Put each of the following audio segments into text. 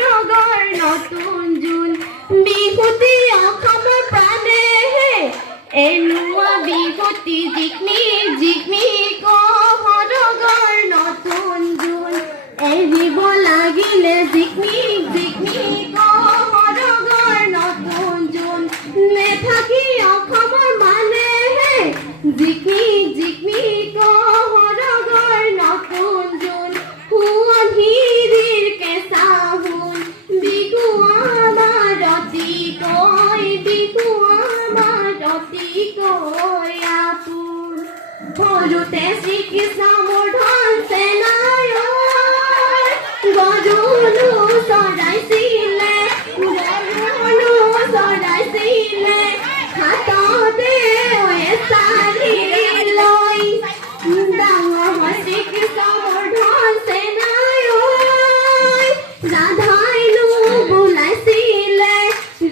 ৰগৰ নতুন জোন বিহুতি অসমৰ প্ৰাণে এনুৱা বিহুতি জিকমিক জিকমিক ৰগৰ নতুন জোন এৰিব লাগিলে জিকমিক জিকমিক ৰগৰ নতুন জোন নেথাকি অসমৰ মানে জিকমিক জিকমিক ৰগৰ নতুন জোন সুৱধিৰ কেঁচা সোণ বিহু আমাৰ অতিকৈ বিহু আমাৰ অতিকৈ আপোন সৰুতে শ্ৰীকৃষ্ণ মোৰ ধনছে নাই গৰুলো চৰাইছিলে হাততে এচাৰি লৈ ডাঙৰ হয় শ্ৰীকৃষ্ণ মোৰ ধনছে নাই ৰাধাইনো বোলাইছিলে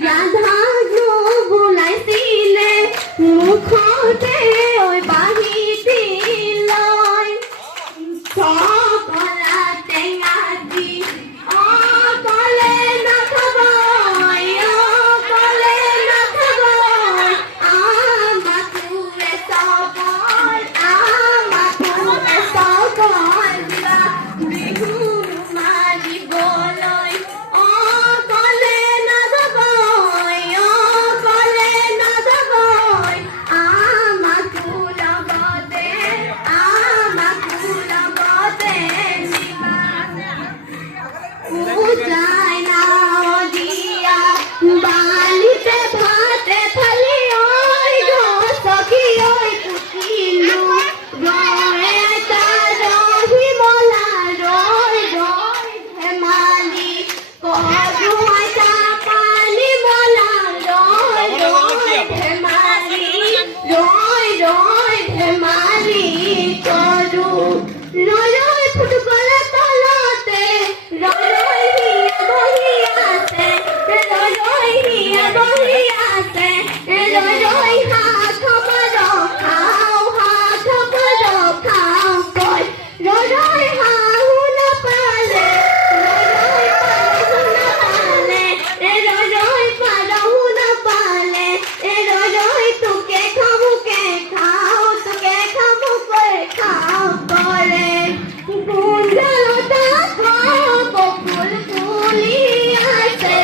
ৰাধাকো বোলাইছিলে মুখতে বাঁহীটি লৈ কলা টেঙা দি কলে নাখাবই কলে নাখাবই আমাকোৱে চবই আমাকোৱে চবই দিবা বিহু মাৰিবলৈ কলে নাযাবই কলে নাযাবই আমাকো লগতে নিবা উজাই নাও দিয়া বালিতে ভাতে থালি সখী পুতিলো ৰয় আইতা ৰহিমলা ৰয় ৰয় ধেমালি কৰো আইতা পানী মলা ৰয় ৰয় ধেমালি ৰয় ৰয় ধেমালি কৰো ৰয় ৰয় ফুটবলৰ তলতে ৰয় ৰয় হিয়া বহি আছে ৰয় ৰয় হিয়া বহি আছে ৰয় ৰয় হাত খবৰ খাওঁ হাত খবৰ খাওঁ কয় ৰয় ৰয় হাহু নাপালে ৰয় ৰয় পাৰহু নাপালে ৰয় ৰয় তোকে খামুকে খাওঁ তোকে খামুকে খাওঁ কৰে গুঞ্জলতা বকুল ফুলি আছে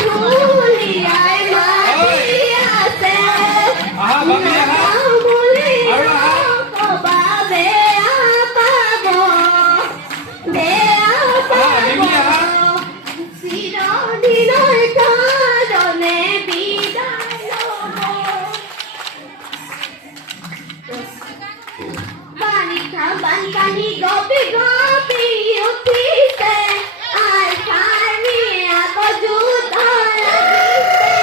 ধুলিয়াই মাতি আছে কবা বেয়া পাব বেয়া পাব চিৰদিনৰ কাৰণে বিদায় ল'ব বাৰিষা বানপানী গপি গপি উঠিছে আই পানী আকৌ যুদ্ধ লাগিছে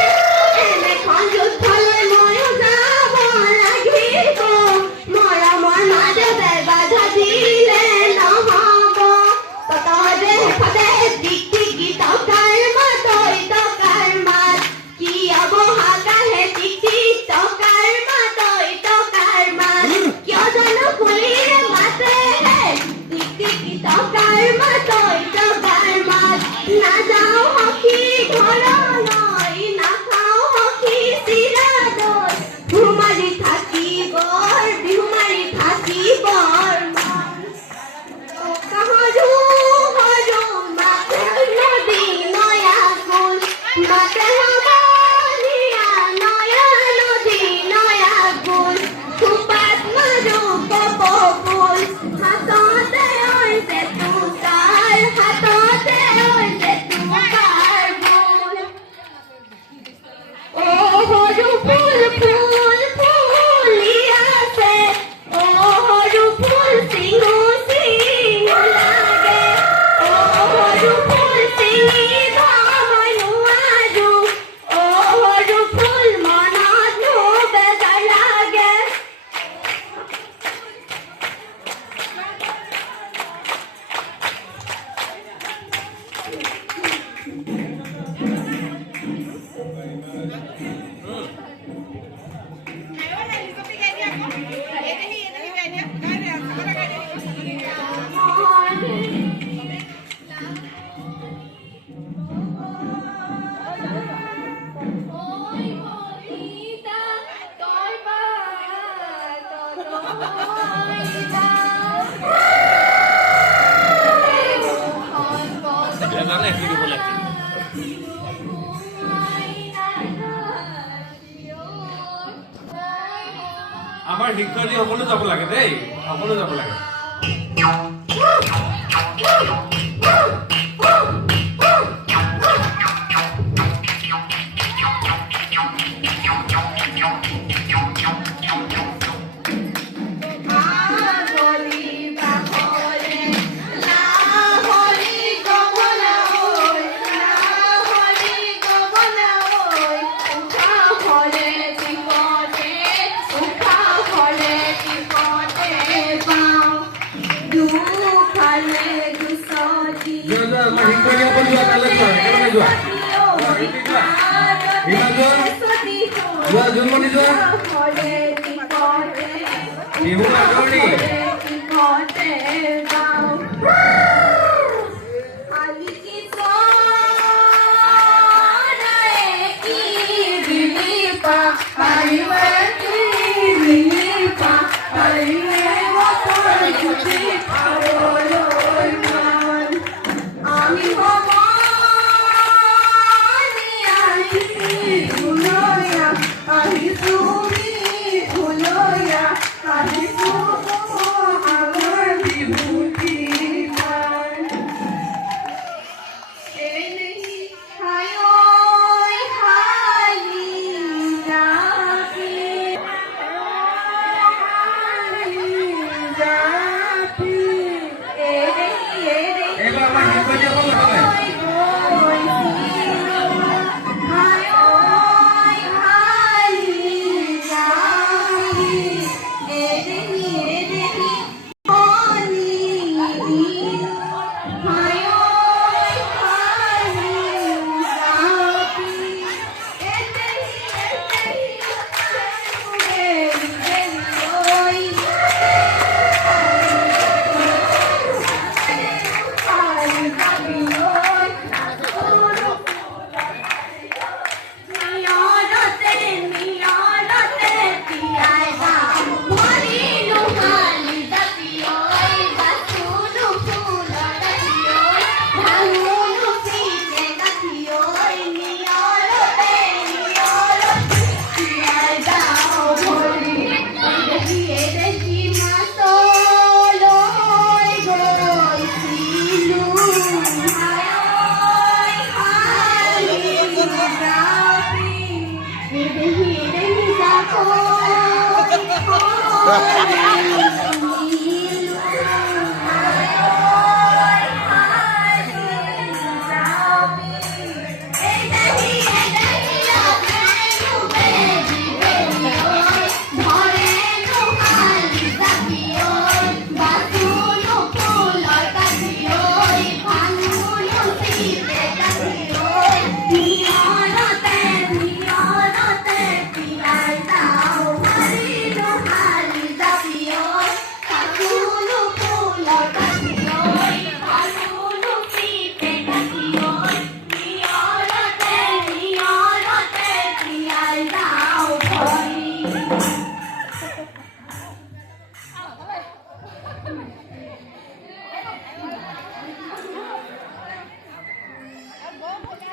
এনেখন যুদ্ধলৈ ময়ো যাব লাগিব মৰমৰ মাজতে বাধা দিলে নহ'ব তহঁতে হেফাতে টিকটিকি টকাৰ মাত কি অৱহাকাহে টিকটিক টকাৰ মাত কিয় জানো ফুলিৰে মাতে টিকটিকি টকাৰ মাত শিক্ষয়িত্ৰী সকলো যাব লাগে দেই, সকলো যাব লাগে। Lord.